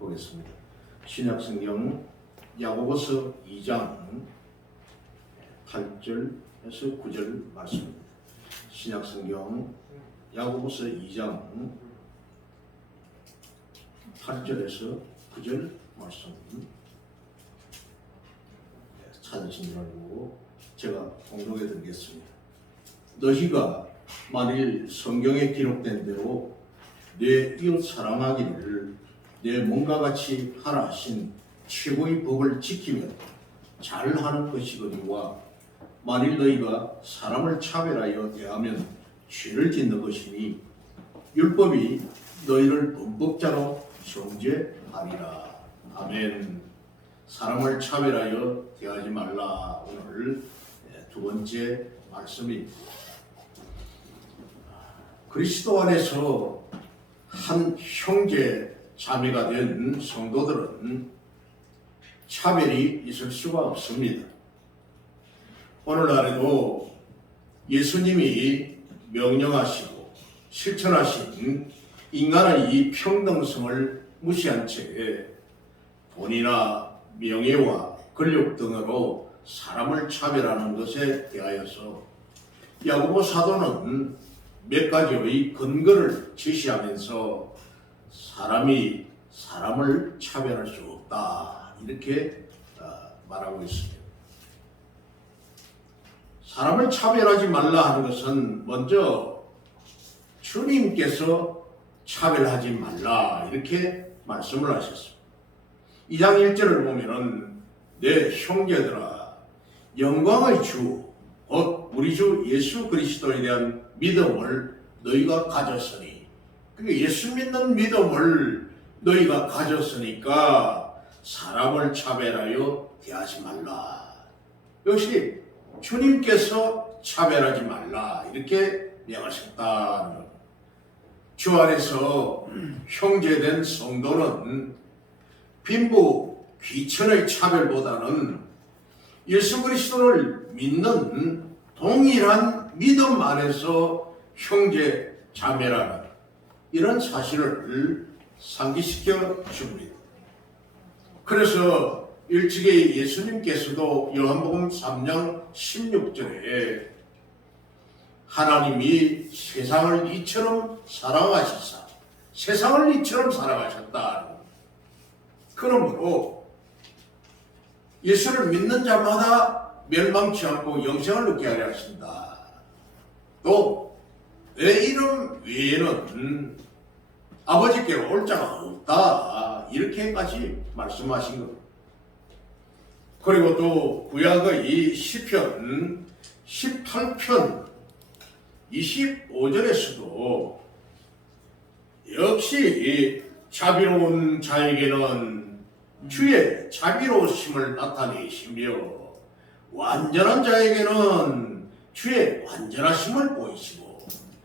보겠습니다. 신약성경 야고보서 2장 8절에서 9절 말씀입니다. 신약성경 야고보서 2장 8절에서 9절 말씀 찾으신 줄 알고 제가 공독해 드리겠습니다. 너희가 만일 성경에 기록된 대로 내 이웃 사랑하기를 내 몸과 같이 하라 하신 최고의 법을 지키면 잘하는 것이거니와 만일 너희가 사람을 차별하여 대하면 죄를 짓는 것이니 율법이 너희를 범법자로 정죄하리라. 아멘. 사람을 차별하여 대하지 말라. 오늘 두 번째 말씀입니다. 그리스도 안에서 한 형제 자매가 된 성도들은 차별이 있을 수가 없습니다. 오늘날에도 예수님이 명령하시고 실천하신 인간의 이 평등성을 무시한 채 돈이나 명예와 권력 등으로 사람을 차별하는 것에 대하여서 야고보 사도는 몇 가지의 근거를 제시하면서 사람이 사람을 차별할 수 없다 이렇게 말하고 있습니다. 사람을 차별하지 말라 하는 것은 먼저 주님께서 차별하지 말라 이렇게 말씀을 하셨습니다. 2장 1절을 보면은 내 형제들아 영광의 주 곧 우리 주 예수 그리스도에 대한 믿음을 너희가 가졌으니 그러니까 예수 믿는 믿음을 너희가 가졌으니까 사람을 차별하여 대하지 말라. 역시 주님께서 차별하지 말라 이렇게 명하셨다. 주 안에서 형제된 성도는 빈부 귀천의 차별보다는 예수 그리스도를 믿는 동일한 믿음 안에서 형제 자매라는 이런 사실을 상기시켜 줍니다. 그래서 일찍이 예수님께서도 요한복음 3장 16절에 하나님이 세상을 이처럼 사랑하시사 세상을 이처럼 사랑하셨다. 그러므로 예수를 믿는 자마다 멸망치 않고 영생을 얻게 하려 하신다. 또 내 이름 외에는 아버지께로 올 자가 없다. 이렇게까지 말씀하신 겁니다. 그리고 또 구약의 시편 18편 25절에서도 역시 자비로운 자에게는 주의 자비로우심을 나타내시며 완전한 자에게는 주의 완전하심을 보이시고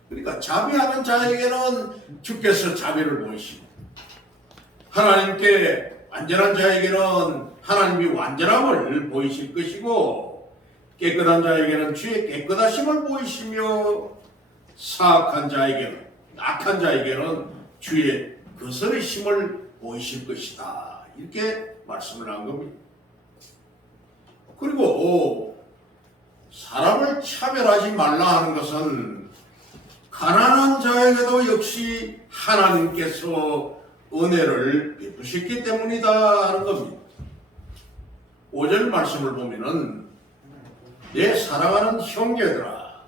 그러니까 자비하는 자에게는 주께서 자비를 보이시고 하나님께 완전한 자에게는 하나님이 완전함을 보이실 것이고 깨끗한 자에게는 주의 깨끗하심을 보이시며 사악한 자에게는 악한 자에게는 주의 거스르심을 보이실 것이다. 이렇게 말씀을 한 겁니다. 그리고 사람을 차별하지 말라 하는 것은 가난한 자에게도 역시 하나님께서 은혜를 베푸셨기 때문이다 하는 겁니다. 5절 말씀을 보면은 내 사랑하는 형제들아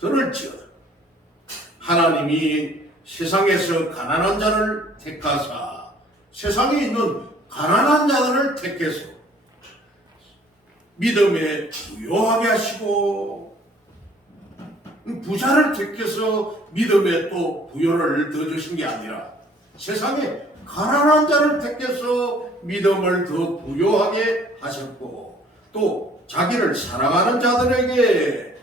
들을지어다. 하나님이 세상에서 가난한 자를 택하사 세상에 있는 가난한 자들을 택해서 믿음에 부요하게 하시고 부자를 택해서 믿음에 또 부요를 더 주신 게 아니라 세상에 가난한 자를 택해서 믿음을 더 부요하게 하셨고 또 자기를 사랑하는 자들에게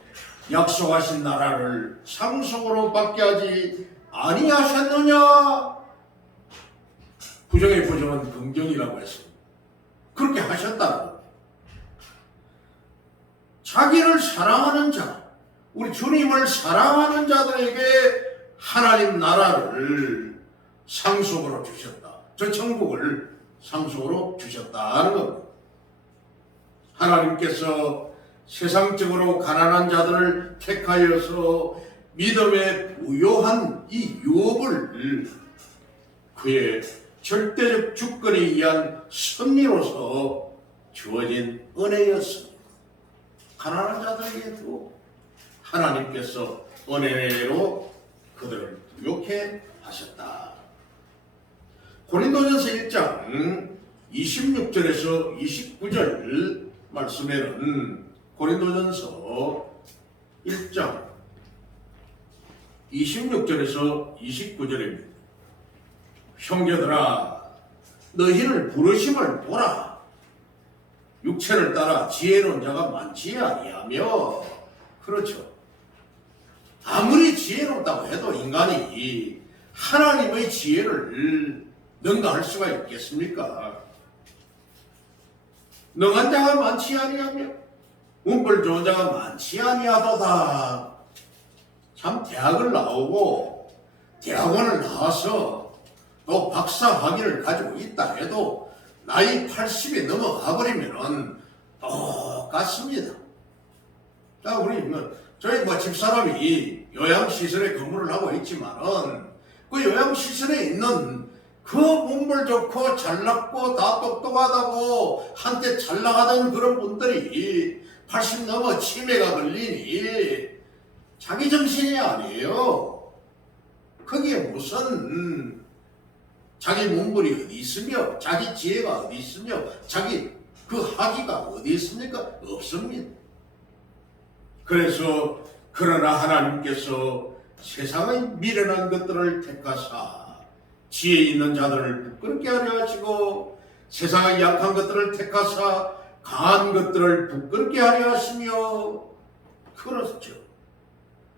약속하신 나라를 상속으로 받게 하지 아니하셨느냐? 부정의 부정은 긍정이라고 했습니다. 그렇게 하셨다고. 자기를 사랑하는 자, 우리 주님을 사랑하는 자들에게 하나님 나라를 상속으로 주셨다. 저 천국을 상속으로 주셨다는 겁니다. 하나님께서 세상적으로 가난한 자들을 택하여서 믿음에 부요한 이 유업을 그의 절대적 주권에 의한 섭리로서 주어진 은혜였습니다. 가난한 자들에게도 하나님께서 은혜로 그들을 부욕해 하셨다. 고린도전서 1장 26절에서 29절 말씀에는 고린도전서 1장 26절에서 29절입니다. 형제들아 너희를 부르심을 보라. 육체를 따라 지혜로운 자가 많지 아니하며. 그렇죠. 아무리 지혜롭다고 해도 인간이 하나님의 지혜를 능가할 수가 있겠습니까? 능한 자가 많지 아니하며 운벌 좋은 자가 많지 아니하도다. 참 대학을 나오고 대학원을 나와서 또 박사 학위를 가지고 있다 해도 나이 80이 넘어가 버리면은 똑같습니다. 자, 우리 저희 집사람이 요양시설에 근무를 하고 있지만은 그 요양시설에 있는 그 몸을 좋고 잘났고 다 똑똑하다고 한때 잘 나가던 그런 분들이 80 넘어 치매가 걸리니 자기 정신이 아니에요. 거기에 무슨 자기 몸부리 어디 있으며 자기 지혜가 어디 있으며 자기 그 학위가 어디 있습니까? 없습니다. 그래서 그러나 하나님께서 세상의 미련한 것들을 택하사 지혜 있는 자들을 부끄럽게 하려 하시고 세상의 약한 것들을 택하사 강한 것들을 부끄럽게 하려 하시며. 그렇죠.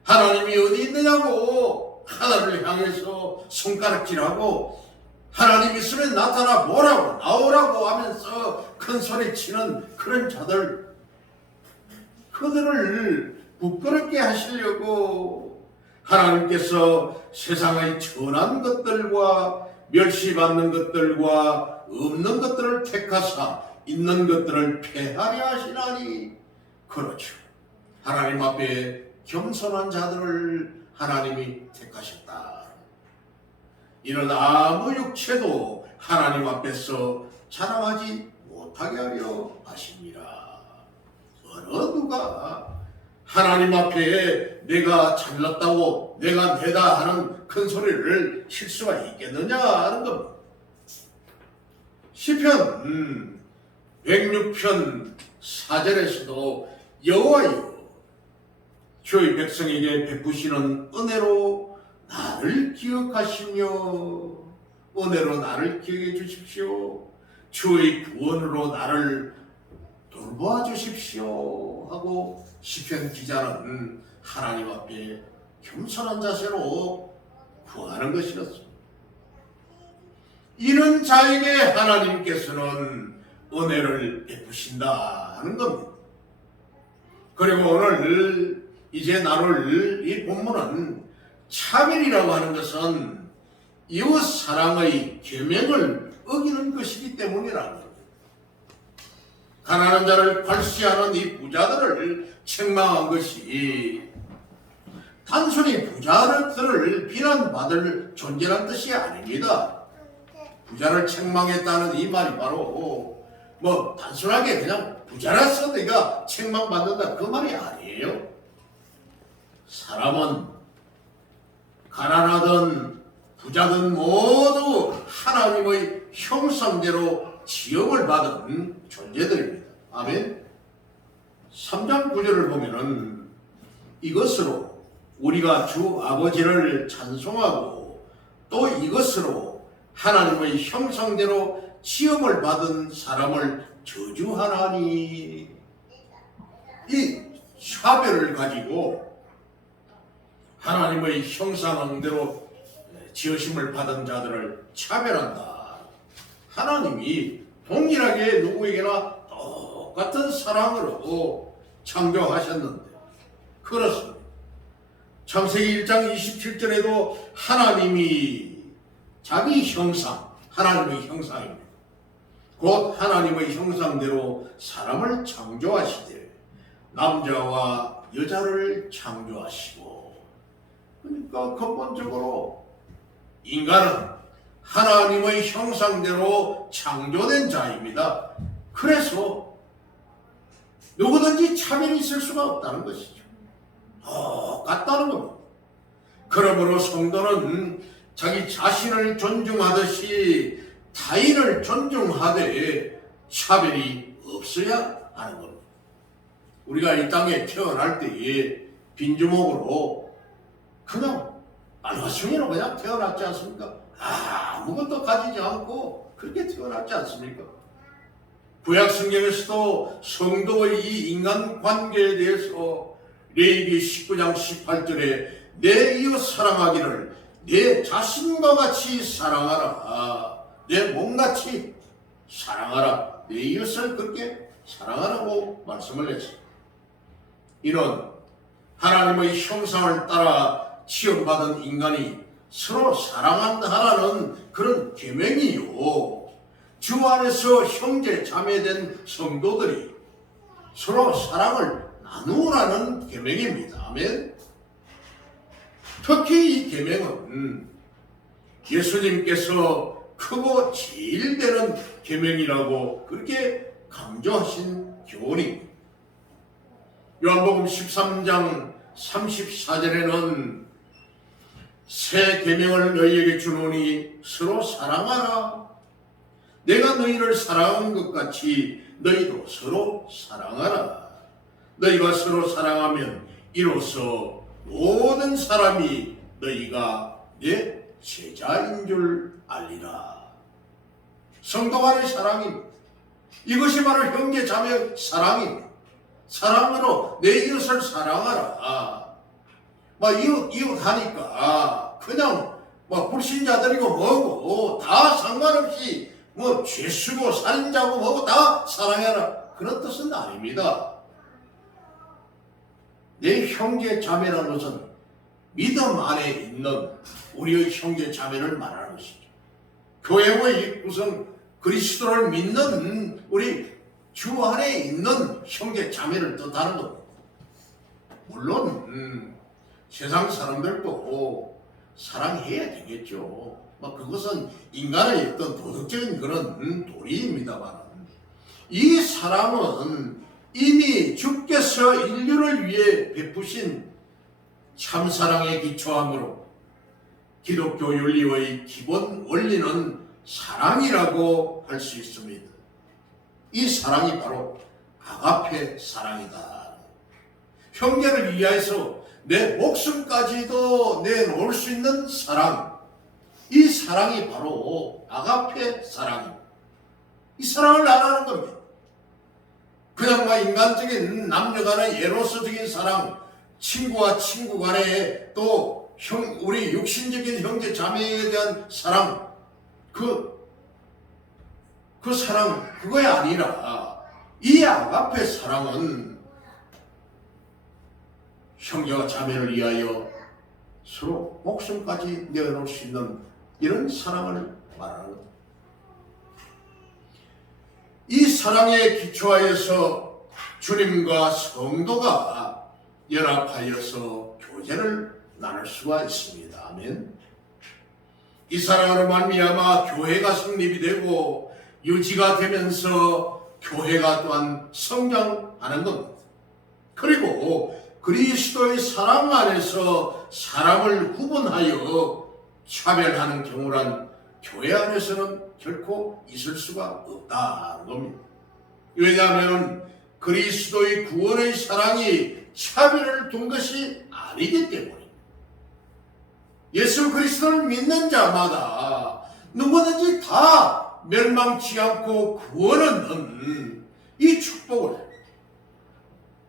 하나님이 어디 있느냐고 하나님을 향해서 손가락질하고 하나님 있으면 나타나 보라고 나오라고 하면서 큰 소리 치는 그런 자들, 그들을 부끄럽게 하시려고 하나님께서 세상의 천한 것들과 멸시받는 것들과 없는 것들을 택하사 있는 것들을 폐하려 하시나니. 그렇죠. 하나님 앞에 겸손한 자들을 하나님이 택하셨다. 이는 아무 육체도 하나님 앞에서 자랑하지 못하게 하려 하십니다. 어느 누가 하나님 앞에 내가 잘났다고 내가 내다 하는 큰 소리를 칠 수가 있겠느냐 하는 겁니다. 시편 106편 4절에서도 여호와여 주의 백성에게 베푸시는 은혜로 나를 기억하시며 은혜로 나를 기억해 주십시오. 주의 구원으로 나를 돌보아 주십시오 하고 시편 기자는 하나님 앞에 겸손한 자세로 구하는 것이었습니다. 이런 자에게 하나님께서는 은혜를 베푸신다 하는 겁니다. 그리고 오늘 이제 나눌 이 본문은 차별이라고 하는 것은 이웃 사랑의 계명을 어기는 것이기 때문이라는 겁니다. 가난한 자를 괄시하는 이 부자들을 책망한 것이 단순히 부자들을 비난받을 존재란 뜻이 아닙니다. 부자를 책망했다는 이 말이 바로 단순하게 그냥 부자라서 내가 책망받는다 그 말이 아니에요. 사람은 가난하든 부자든 모두 하나님의 형상대로 지음을 받은 존재들입니다. 아멘. 3장 9절을 보면은 이것으로 우리가 주 아버지를 찬송하고 또 이것으로 하나님의 형상대로 지음을 받은 사람을 저주하나니. 이 차별을 가지고 하나님의 형상대로 지으심을 받은 자들을 차별한다. 하나님이 동일하게 누구에게나 똑같은 사랑으로 창조하셨는데 그렇습니다. 창세기 1장 27절에도 하나님이 자기 형상, 하나님의 형상입니다. 곧 하나님의 형상대로 사람을 창조하시되 남자와 여자를 창조하시고, 그러니까 근본적으로 인간은 하나님의 형상대로 창조된 자입니다. 그래서 누구든지 차별이 있을 수가 없다는 것이죠. 똑같다는 겁니다. 그러므로 성도는 자기 자신을 존중하듯이 타인을 존중하되 차별이 없어야 하는 겁니다. 우리가 이 땅에 태어날 때에 빈주먹으로 그냥 알화성이로 그냥 태어났지 않습니까? 아무것도 가지지 않고 그렇게 태어났지 않습니까? 구약 성경에서도 성도의 이 인간관계에 대해서 레위기 19장 18절에 내 이웃 사랑하기를 내 자신과 같이 사랑하라. 내 몸같이 사랑하라. 내 이웃을 그렇게 사랑하라고 말씀을 했습니다. 이는 하나님의 형상을 따라 지음받은 인간이 서로 사랑한다라는 그런 계명이요, 주 안에서 형제 자매된 성도들이 서로 사랑을 나누라는 계명입니다. 아멘. 특히 이 계명은 예수님께서 크고 제일 되는 계명이라고 그렇게 강조하신 교훈입니다. 요한복음 13장 34절에는 새 계명을 너희에게 주노니 서로 사랑하라. 내가 너희를 사랑한 것 같이 너희도 서로 사랑하라. 너희가 서로 사랑하면 이로써 모든 사람이 너희가 내 제자인 줄 알리라. 성도 간의 사랑입니다. 이것이 바로 형제 자매 사랑입니다. 사랑으로 내 이웃을 사랑하라. 이웃 하니까 그냥 불신자들이고 뭐고 다 상관없이 죄수고 살인자고 뭐고 다 사랑해라, 그런 뜻은 아닙니다. 내 형제 자매라는 것은 믿음 안에 있는 우리의 형제 자매를 말하는 것이죠. 교회의 구성 그리스도를 믿는 우리 주 안에 있는 형제 자매를 뜻하는 겁니다. 물론 세상 사람들도 사랑해야 되겠죠. 그것은 인간의 어떤 도덕적인 그런 도리입니다만, 이 사랑은 이미 주께서 인류를 위해 베푸신 참사랑에 기초하므로 기독교 윤리의 기본 원리는 사랑이라고 할 수 있습니다. 이 사랑이 바로 아가페 사랑이다. 형제를 위하여서 내 목숨까지도 내놓을 수 있는 사랑, 이 사랑이 바로 아가페 사랑입니다. 이 사랑을 나누는 겁니다. 그냥 인간적인 남녀 간의 에로스적인 사랑, 친구와 친구 간의 또 우리 육신적인 형제 자매에 대한 사랑, 그 사랑 그거이 아니라 이 아가페 사랑은 형제와 자매를 위하여 서로 목숨까지 내어놓을 수 있는 이런 사랑을 말하는 겁니다. 이 사랑에 기초하여서 주님과 성도가 연합하여서 교제를 나눌 수가 있습니다. 아멘. 이 사랑으로 말미암아 교회가 성립이 되고 유지가 되면서 교회가 또한 성장하는 겁니다. 그리고 그리스도의 사랑 안에서 사람을 구분하여 차별하는 경우란 교회 안에서는 결코 있을 수가 없다는 겁니다. 왜냐하면 그리스도의 구원의 사랑이 차별을 둔 것이 아니기 때문입니다. 예수 그리스도를 믿는 자마다 누구든지 다 멸망치 않고 구원 얻는 이 축복을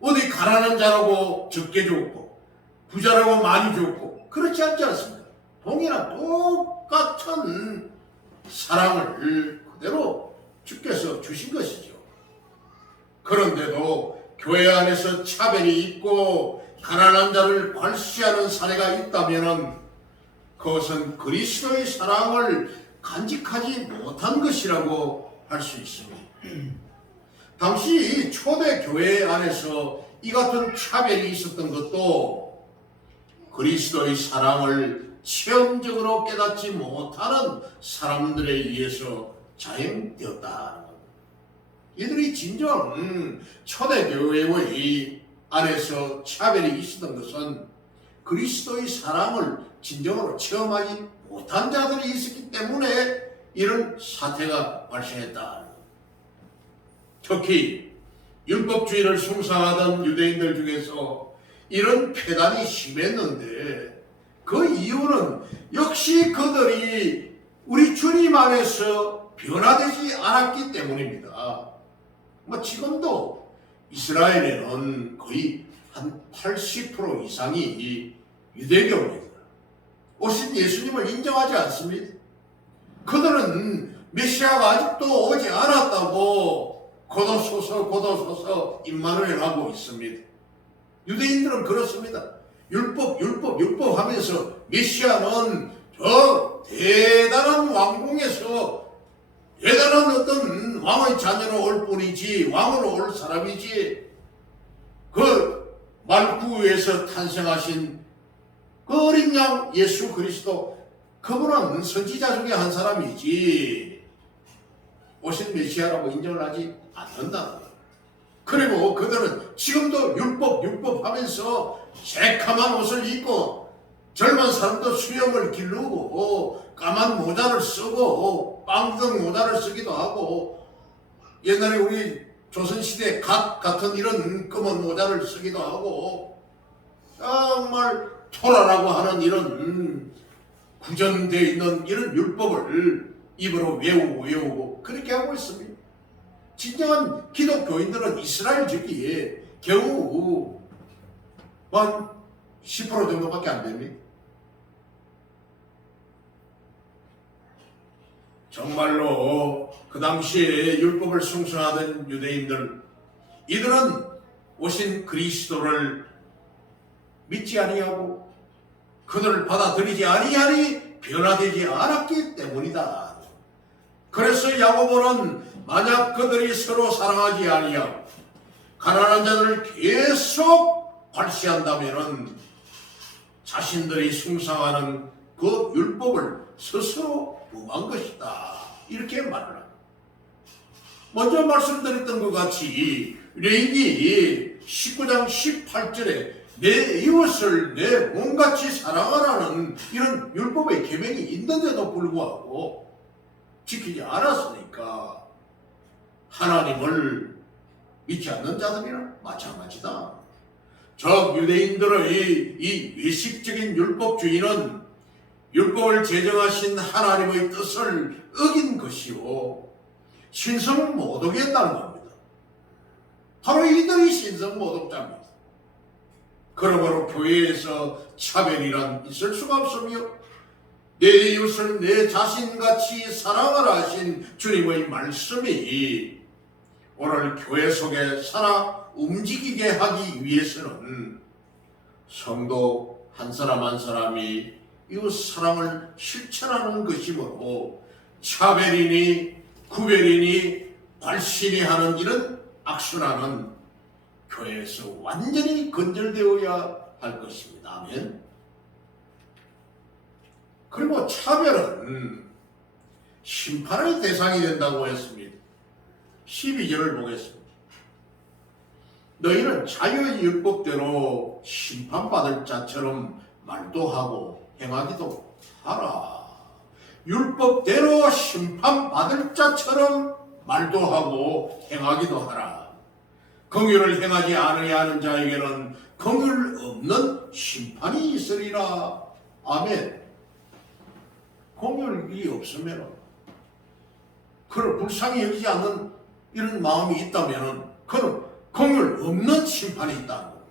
어디 가난한 자라고 적게 줬고 부자라고 많이 줬고 그렇지 않지 않습니까? 동일한 똑같은 사랑을 그대로 주께서 주신 것이죠. 그런데도 교회 안에서 차별이 있고 가난한 자를 괄시하는 사례가 있다면 그것은 그리스도의 사랑을 간직하지 못한 것이라고 할 수 있습니다. 당시 초대 교회 안에서 이 같은 차별이 있었던 것도 그리스도의 사랑을 체험적으로 깨닫지 못하는 사람들에 의해서 자행되었다. 이들이 진정 초대교회의 안에서 차별이 있었던 것은 그리스도의 사랑을 진정으로 체험하지 못한 자들이 있었기 때문에 이런 사태가 발생했다. 특히 율법주의를 숭상하던 유대인들 중에서 이런 폐단이 심했는데 그 이유는 역시 그들이 우리 주님 안에서 변화되지 않았기 때문입니다. 지금도 이스라엘에는 거의 한 80% 이상이 유대교입니다. 오신 예수님을 인정하지 않습니다. 그들은 메시아가 아직도 오지 않았다고 곧어서서 임마누엘 하고 있습니다. 유대인들은 그렇습니다. 율법 하면서 메시아는 저 대단한 왕궁에서 대단한 어떤 왕의 자녀로 올 뿐이지, 왕으로 올 사람이지, 그 말구에서 탄생하신 그 어린 양 예수 그리스도, 그분은 선지자 중에 한 사람이지 오신 메시아라고 인정을 하지 않는다. 그리고 그들은 지금도 율법 하면서 새카만 옷을 입고 젊은 사람도 수염을 기르고 까만 모자를 쓰고 빵등 모자를 쓰기도 하고 옛날에 우리 조선시대 각 같은 이런 검은 모자를 쓰기도 하고 정말 토라라고 하는 이런 구전되어 있는 이런 율법을 입으로 외우고 그렇게 하고 있습니다. 진정한 기독교인들은 이스라엘 즉기에 겨우 한 10% 정도밖에 안 됩니다. 정말로 그 당시에 율법을 숭상하던 유대인들, 이들은 오신 그리스도를 믿지 아니하고 그들을 받아들이지 아니하니 변화되지 않았기 때문이다. 그래서 야고보는 만약 그들이 서로 사랑하지 아니하고 가난한 자들을 계속 괄시한다면 자신들이 숭상하는 그 율법을 스스로 범한 것이다. 이렇게 말을 합니다. 먼저 말씀드렸던 것 같이 레위기 19장 18절에 내 이웃을 내 몸같이 사랑하라는 이런 율법의 계명이 있는데도 불구하고 지키지 않았으니까 하나님을 믿지 않는 자들이랑 마찬가지다. 저 유대인들의 이 외식적인 율법주의는 율법을 제정하신 하나님의 뜻을 어긴 것이요 신성모독이었다는 겁니다. 바로 이들이 신성모독자입니다. 그러므로 교회에서 차별이란 있을 수가 없으며 내 이웃을 내 자신같이 사랑하라 하신 주님의 말씀이 오늘 교회 속에 살아 움직이게 하기 위해서는 성도 한 사람 한 사람이 이웃 사랑을 실천하는 것이므로 차별이니 구별이니 발신이 하는 이런 악순환은 교회에서 완전히 건절되어야 할 것입니다. 아멘. 그리고 차별은 심판의 대상이 된다고 했습니다. 12절을 보겠습니다. 너희는 자유의 율법대로 심판받을 자처럼 말도 하고 행하기도 하라. 율법대로 심판받을 자처럼 말도 하고 행하기도 하라. 긍휼을 행하지 않으려 하는 자에게는 긍휼 없는 심판이 있으리라. 아멘. 긍휼이 없으면 그를 불쌍히 여기지 않는 이런 마음이 있다면 그는 긍휼 없는 심판이 있다는 겁니다.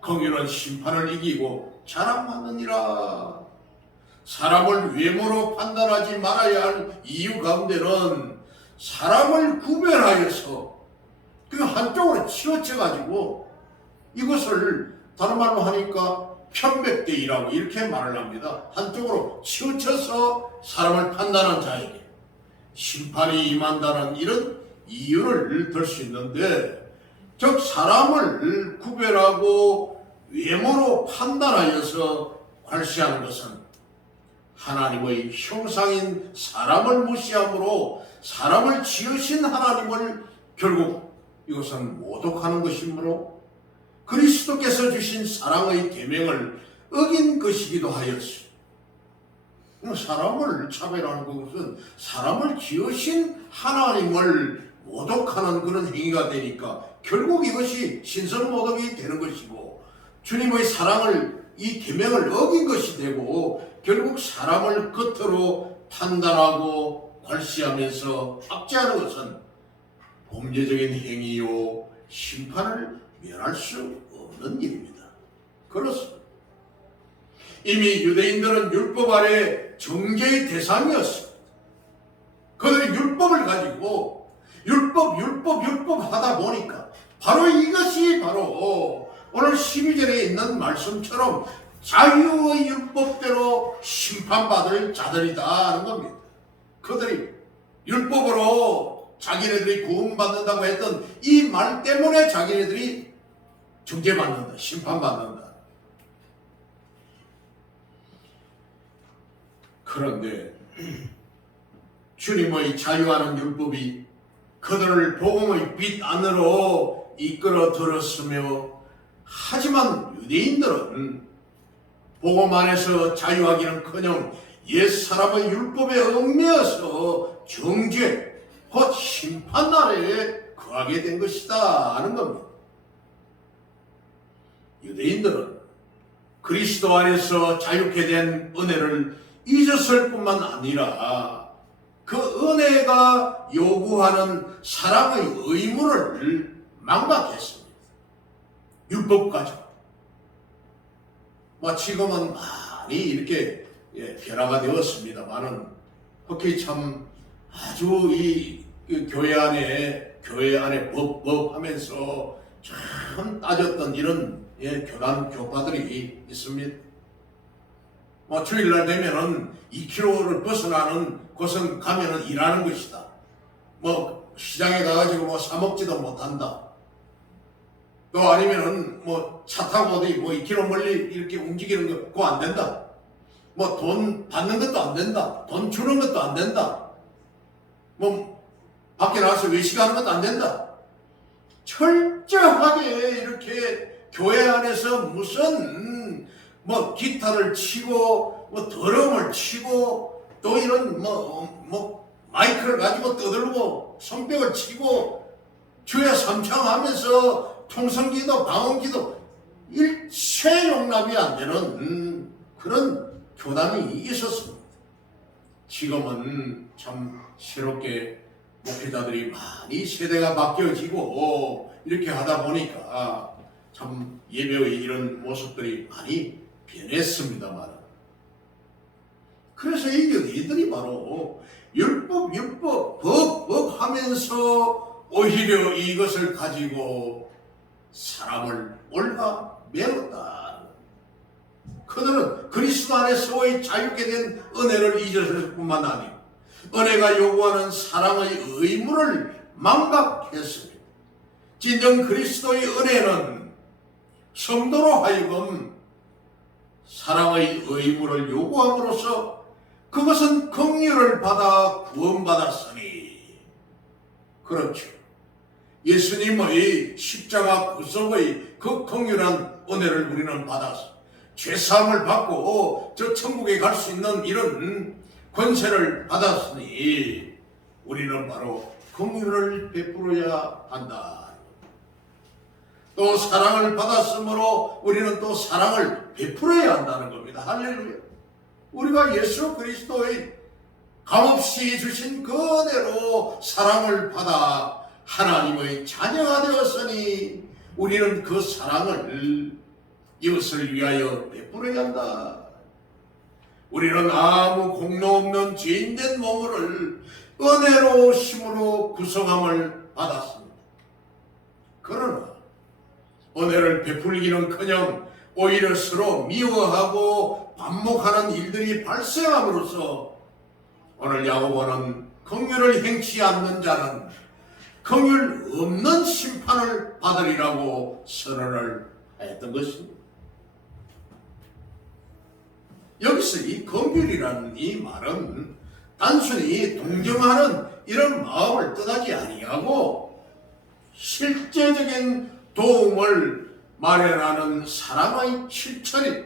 긍휼은 심판을 이기고 자랑하느니라. 사람을 외모로 판단하지 말아야 할 이유 가운데는 사람을 구별하여서 그 한쪽으로 치우쳐가지고 이것을 다른 말로 하니까 편백되이라고 이렇게 말을 합니다. 한쪽으로 치우쳐서 사람을 판단한 자에게 심판이 임한다는 이런 이유를 들 수 있는데, 즉 사람을 구별하고 외모로 판단하여서 괄시하는 것은 하나님의 형상인 사람을 무시함으로 사람을 지으신 하나님을 결국 이것은 모독하는 것이므로 그리스도께서 주신 사랑의 계명을 어긴 것이기도 하였습니다. 사람을 차별하는 것은 사람을 지으신 하나님을 모독하는 그런 행위가 되니까 결국 이것이 신선모독이 되는 것이고, 주님의 사랑을 이 계명을 어긴 것이 되고 결국 사람을 끝으로 판단하고 괄시하면서 압제하는 것은 범죄적인 행위요 심판을 면할 수 없는 일입니다. 그렇습니다. 이미 유대인들은 율법 아래 정죄의 대상이었습니다. 그들이 율법을 가지고 율법 하다 보니까 바로 이것이 바로 오늘 12절에 있는 말씀처럼 자유의 율법대로 심판받을 자들이다 하는 겁니다. 그들이 율법으로 자기네들이 구원받는다고 했던 이 말 때문에 자기네들이 정죄받는다, 심판받는다. 그런데 주님의 자유하는 율법이 그들을 복음의 빛 안으로 이끌어 들었으며, 하지만 유대인들은 복음 안에서 자유하기는커녕 옛사람의 율법에 얽매여서 정죄, 곧 심판 아래에 거하게 된 것이다 하는 겁니다. 유대인들은 그리스도 안에서 자유케 된 은혜를 잊었을 뿐만 아니라 그 은혜가 요구하는 사랑의 의무를 망각했습니다. 율법 가지고. 지금은 많이 이렇게 변화가 되었습니다만은, 특히 참 아주 이 교회 안에 법 하면서 참 따졌던 이런 교단 교파들이 있습니다. 주일날 되면은 2km를 벗어나는 곳은 가면은 일하는 것이다. 시장에 가가지고 사 먹지도 못한다. 또 아니면은 차 타고 어디 2km 멀리 이렇게 움직이는 거 그거 안 된다. 돈 받는 것도 안 된다. 돈 주는 것도 안 된다. 밖에 나가서 외식하는 것도 안 된다. 철저하게 이렇게 교회 안에서 무슨 기타를 치고 드럼을 치고 또 이런 마이크를 가지고 떠들고 손뼉을 치고 주야 삼창하면서 통성기도 방언기도 일체 용납이 안 되는 그런 교단이 있었습니다. 지금은 참 새롭게 목회자들이 많이 세대가 바뀌어지고 이렇게 하다 보니까 참 예배의 이런 모습들이 많이 변했습니다만, 그래서 이 유대인들이 바로 율법 법 하면서 오히려 이것을 가지고 사람을 올가 매었다. 그들은 그리스도 안에서의 자유케 된 은혜를 잊었을 뿐만 아니라 은혜가 요구하는 사랑의 의무를 망각했습니다. 진정 그리스도의 은혜는 성도로 하여금 사랑의 의무를 요구함으로써 그것은 긍휼을 받아 구원받았으니, 그렇죠. 예수님의 십자가 구속의 그 긍휼한 은혜를 우리는 받아서 죄사함을 받고 저 천국에 갈 수 있는 이런 권세를 받았으니 우리는 바로 긍휼을 베풀어야 한다. 또 사랑을 받았으므로 우리는 또 사랑을 베풀어야 한다는 겁니다. 할렐루야. 우리가 예수 그리스도의 값없이 주신 그 은혜로 사랑을 받아 하나님의 자녀가 되었으니 우리는 그 사랑을 이웃을 위하여 베풀어야 한다. 우리는 아무 공로 없는 죄인된 몸을 은혜로 심으로 구성함을 받았습니다. 그러나 은혜를 베풀기는커녕 오히려 서로 미워하고 반목하는 일들이 발생함으로써 오늘 야고보는 긍휼을 행치 않는 자는 긍휼 없는 심판을 받으리라고 선언을 했던 것입니다. 여기서 이 긍휼이라는 이 말은 단순히 동정하는 이런 마음을 뜻하지 아니하고 실제적인 도움을 마련하는 사랑의 실천이,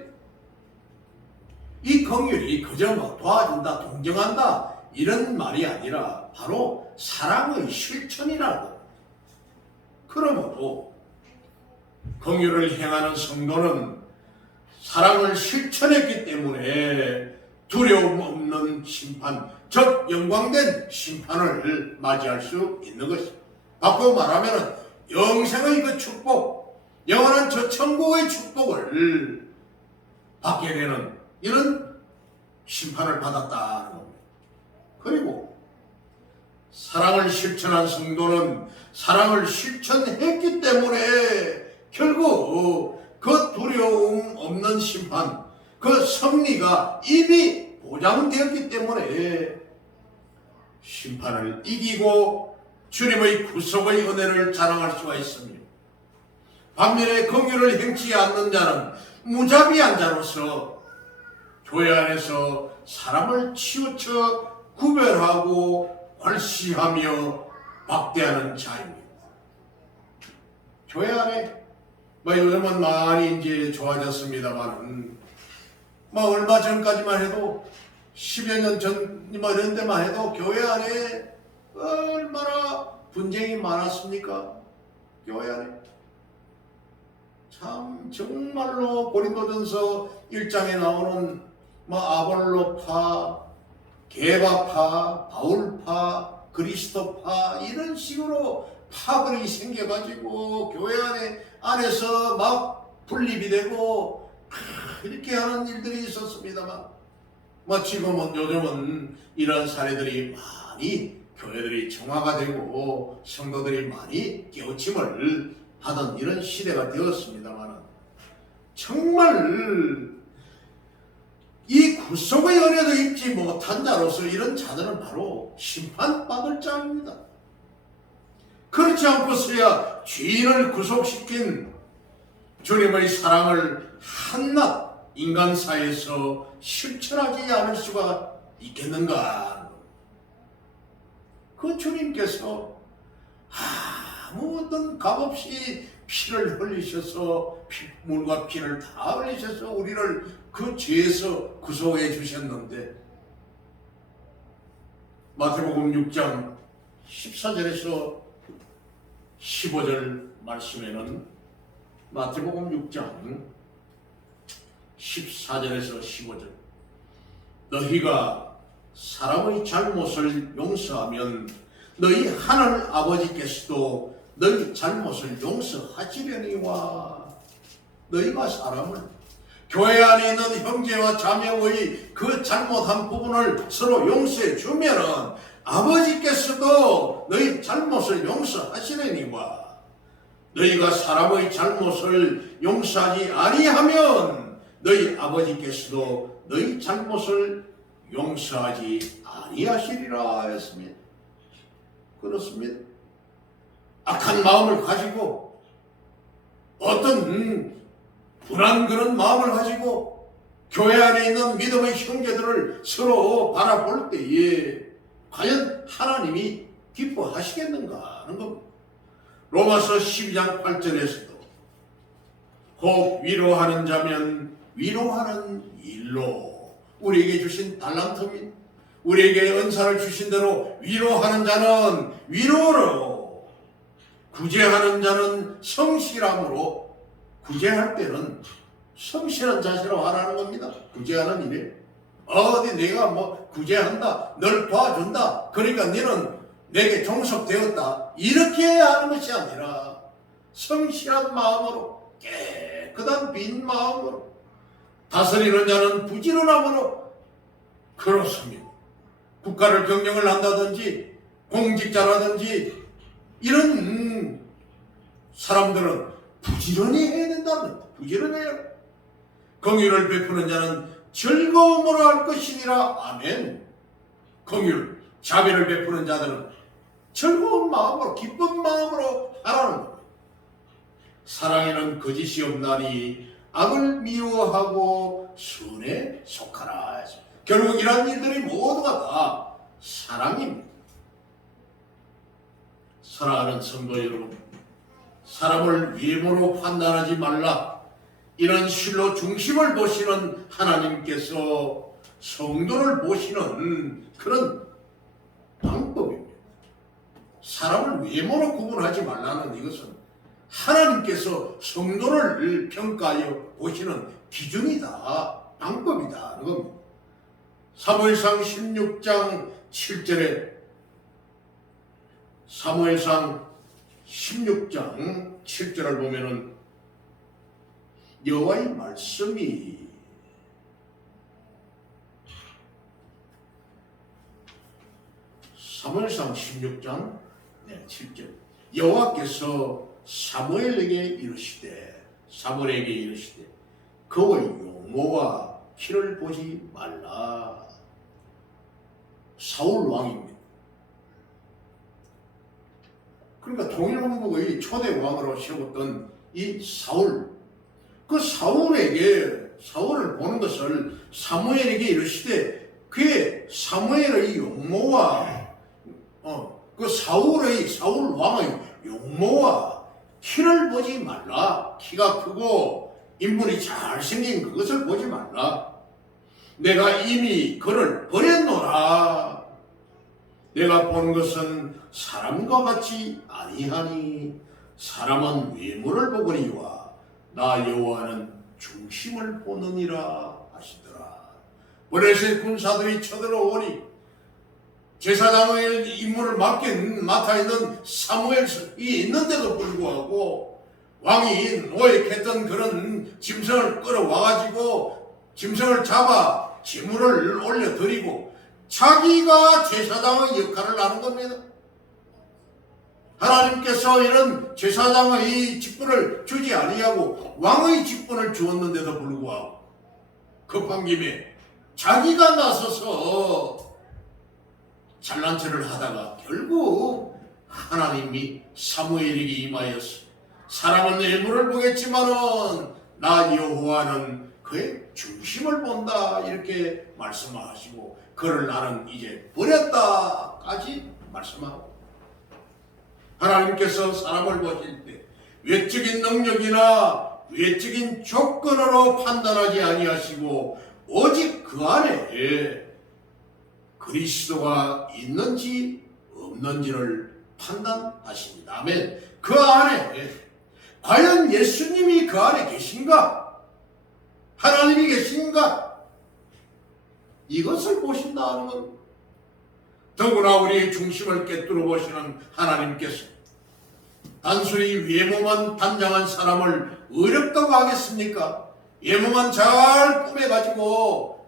이 긍휼이 그저 뭐 도와준다, 동정한다 이런 말이 아니라 바로 사랑의 실천이라고. 그러므로 긍휼을 행하는 성도는 사랑을 실천했기 때문에 두려움 없는 심판, 즉 영광된 심판을 맞이할 수 있는 것입니다. 바꾸어 말하면 영생의 그 축복, 영원한 저 천국의 축복을 받게 되는 이런 심판을 받았다는 겁니다. 그리고 사랑을 실천한 성도는 사랑을 실천했기 때문에 결국 그 두려움 없는 심판, 그 승리가 이미 보장되었기 때문에 심판을 이기고 주님의 구속의 은혜를 자랑할 수가 있습니다. 반면에 긍휼을 행치 않는 자는 무자비한 자로서 교회 안에서 사람을 치우쳐 구별하고 괄시하며 박대하는 자입니다. 교회 안에 요즘은 많이 이제 좋아졌습니다만 얼마 전까지만 해도 10여 년 전 이런 데만 해도 교회 안에 얼마나 분쟁이 많았습니까? 교회 안에 참 정말로 고린도전서 1장에 나오는 아볼로파, 게바파, 바울파, 그리스도파 이런 식으로 파벌이 생겨가지고 교회 안에서 막 분립이 되고 이렇게 하는 일들이 있었습니다만 지금은 요즘은 이런 사례들이 많이 교회들이 정화가 되고 성도들이 많이 깨우침을 받은 이런 시대가 되었습니다만 정말 이 구속의 은혜도 입지 못한 자로서 이런 자들은 바로 심판받을 자입니다. 그렇지 않고서야 죄인을 구속시킨 주님의 사랑을 한낱 인간사에서 실천하지 않을 수가 있겠는가? 그 주님께서 아무 어떤 값없이 피를 흘리셔서 물과 피를 다 흘리셔서 우리를 그 죄에서 구속해 주셨는데 마태복음 6장 14절에서 15절 말씀에는 마태복음 6장 14절에서 15절 너희가 사람의 잘못을 용서하면 너희 하늘 아버지께서도 너희 잘못을 용서하시려니와. 너희가 사람을 교회 안에 있는 형제와 자매의 그 잘못한 부분을 서로 용서해 주면은 아버지께서도 너희 잘못을 용서하시려니와. 너희가 사람의 잘못을 용서하지 아니하면 너희 아버지께서도 너희 잘못을 용서하지 아니하시리라 하였습니다. 그렇습니다. 악한 마음을 가지고 어떤 분한 그런 마음을 가지고 교회 안에 있는 믿음의 형제들을 서로 바라볼 때에 과연 하나님이 기뻐하시겠는가 하는 겁니다. 로마서 12장 8절에서도 혹 위로하는 자면 위로하는 일로, 우리에게 주신 달란트 및 우리에게 은사를 주신 대로 위로하는 자는 위로로, 구제하는 자는 성실함으로. 구제할 때는 성실한 자세로 하라는 겁니다. 구제하는 일에 어디 내가 구제한다, 널 도와준다, 그러니까 너는 내게 종속되었다, 이렇게 하는 것이 아니라 성실한 마음으로, 깨끗한 빈 마음으로, 다스리는 자는 부지런함으로. 그렇습니다. 국가를 경영을 한다든지 공직자라든지 이런 사람들은 부지런히 해야 된다는, 부지런해요. 긍휼을 베푸는 자는 즐거움으로 할 것이니라. 아멘. 긍휼, 자비를 베푸는 자들은 즐거운 마음으로, 기쁜 마음으로 하라는 겁니다. 사랑에는 거짓이 없나니 악을 미워하고 선에 속하라. 결국 이런 일들이 모두가 다 사랑입니다. 사랑하는 성도 여러분, 사람을 외모로 판단하지 말라. 이런 실로 중심을 보시는 하나님께서 성도를 보시는 그런 방법입니다. 사람을 외모로 구분하지 말라는 이것은 하나님께서 성도를 평가하여 보시는 기준이다, 방법이다 하는 겁니다. 사무엘상 16장 7절에 사무엘상 16장 7절을 보면은 여호와의 말씀이 사무엘상 16장 7절 여호와께서 사무엘에게 이르시되 그의 용모와 키를 보지 말라. 사울 왕입니다. 그러니까 통일왕국의 초대 왕으로 세웠던 이 사울, 그 사울을 보는 것을 사무엘에게 이르시되 그의 사무엘의 용모와 그 사울 왕의 용모와 키를 보지 말라. 키가 크고 인물이 잘생긴 그것을 보지 말라. 내가 이미 그를 버렸노라. 내가 본 것은 사람과 같이 아니하니 사람은 외모를 보거니와 나 여호와는 중심을 보느니라 하시더라. 블레셋 군사들이 쳐들어오니 제사장의 임무를 맡아 있는 사무엘이 있는데도 불구하고 왕이 노획했던 그런 짐승을 끌어와가지고 짐승을 잡아 제물을 올려드리고 자기가 제사장의 역할을 하는 겁니다. 하나님께서 이런 제사장의 직분을 주지 아니하고 왕의 직분을 주었는데도 불구하고 급한 김에 자기가 나서서 잘난 체를 하다가 결국 하나님이 사무엘에게 임하여서 사람은 외모를 보겠지만은 나 여호와는 그의 중심을 본다 이렇게 말씀하시고 그를 나는 이제 버렸다까지 말씀하고 하나님께서 사람을 보실 때 외적인 능력이나 외적인 조건으로 판단하지 아니하시고 오직 그 안에 그리스도가 있는지 없는지를 판단하십니다. 아멘. 그 안에 과연 예수님이 그 안에 계신가? 하나님이 계신가? 이것을 보신다는 건 더구나 우리의 중심을 꿰뚫어 보시는 하나님께서 단순히 외모만 단장한 사람을 어렵다고 하겠습니까? 외모만 잘 꾸며가지고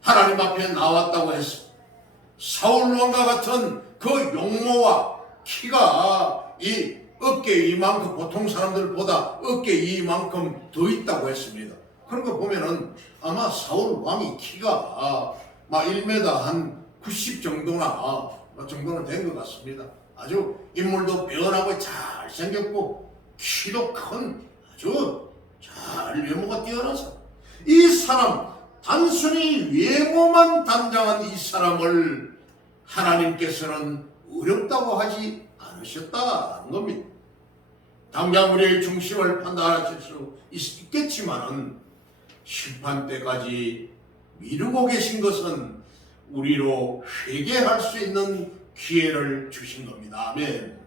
하나님 앞에 나왔다고 해서 사울 왕과 같은 그 용모와 키가 이 어깨 이만큼 보통 사람들보다 어깨 이만큼 더 있다고 했습니다. 그런 거 보면은 아마 사울 왕이 키가 막 1m 한 90 정도나 정도는 된 것 같습니다. 아주 인물도 빼어나고 잘생겼고 키도 큰 아주 잘 외모가 뛰어나서 이 사람 단순히 외모만 단장한 이 사람을 하나님께서는 어렵다고 하지 않으셨다는 겁니다. 당장 우리의 중심을 판단하실 수 있겠지만은 심판 때까지 미루고 계신 것은 우리로 회개할 수 있는 기회를 주신 겁니다. 아멘.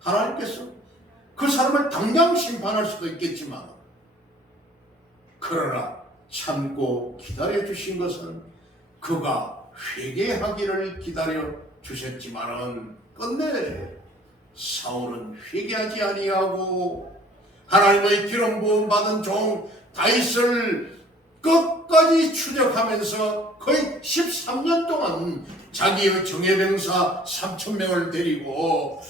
하나님께서 그 사람을 당장 심판할 수도 있겠지만 그러나 참고 기다려 주신 것은 그가 회개하기를 기다려 주셨지만은 끝내 사울은 회개하지 아니하고 하나님의 기름 부음 받은 종 다윗을 끝까지 추적하면서 거의 13년 동안 자기의 정예병사 3,000명을 데리고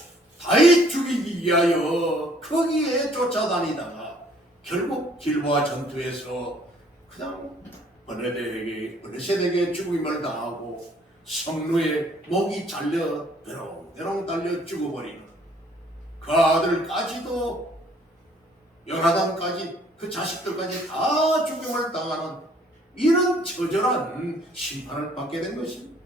다윗 죽이기 위하여 거기에 쫓아다니다가 결국 길보아 전투에서 그냥 어느 세대에게 죽임을 당하고 성루에 목이 잘려 대롱대롱 달려 죽어버리는 그 아들까지도 요나단까지 그 자식들까지 다 죽임을 당하는 이런 처절한 심판을 받게 된 것입니다.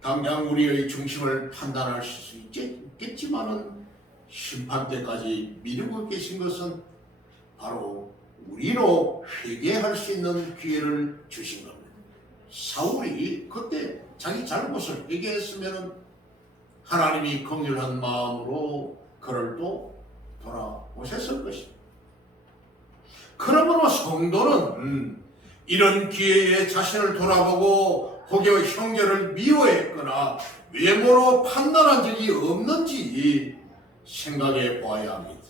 당장 우리의 중심을 판단할 수 있겠지만은 심판 때까지 미루고 계신 것은 바로 우리로 회개할 수 있는 기회를 주신 겁니다. 사울이 그때 자기 잘못을 회개했으면 하나님이 긍휼한 마음으로 그를 또 돌아오셨을 것입니다. 그러므로 성도는 이런 기회에 자신을 돌아보고 혹여 형제를 미워했거나 외모로 판단한 적이 없는지 생각해 보아야 합니다.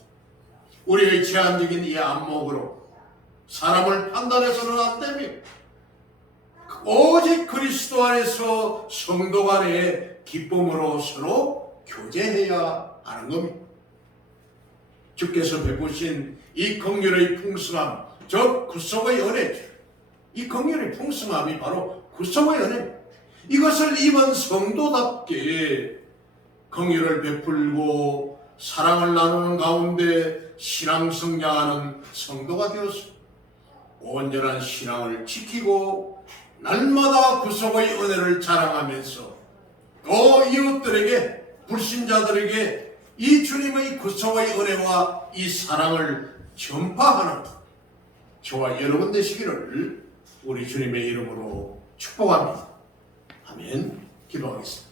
우리의 제한적인 이 안목으로 사람을 판단해서는 안 됩니다. 오직 그리스도 안에서 성도 간의 기쁨으로 서로 교제해야 하는 겁니다. 주께서 베푸신 이 긍휼의 풍성함, 즉 구속의 은혜죠. 이 긍휼의 풍성함이 바로 구속의 은혜입니다. 이것을 입은 성도답게 긍휼을 베풀고 사랑을 나누는 가운데 신앙 성장하는 성도가 되었습니다. 온전한 신앙을 지키고 날마다 구속의 은혜를 자랑하면서 또 이웃들에게 불신자들에게 이 주님의 구속의 은혜와 이 사랑을 전파하는 저와 여러분 되시기를 우리 주님의 이름으로 축복합니다. 아멘. 기도하겠습니다.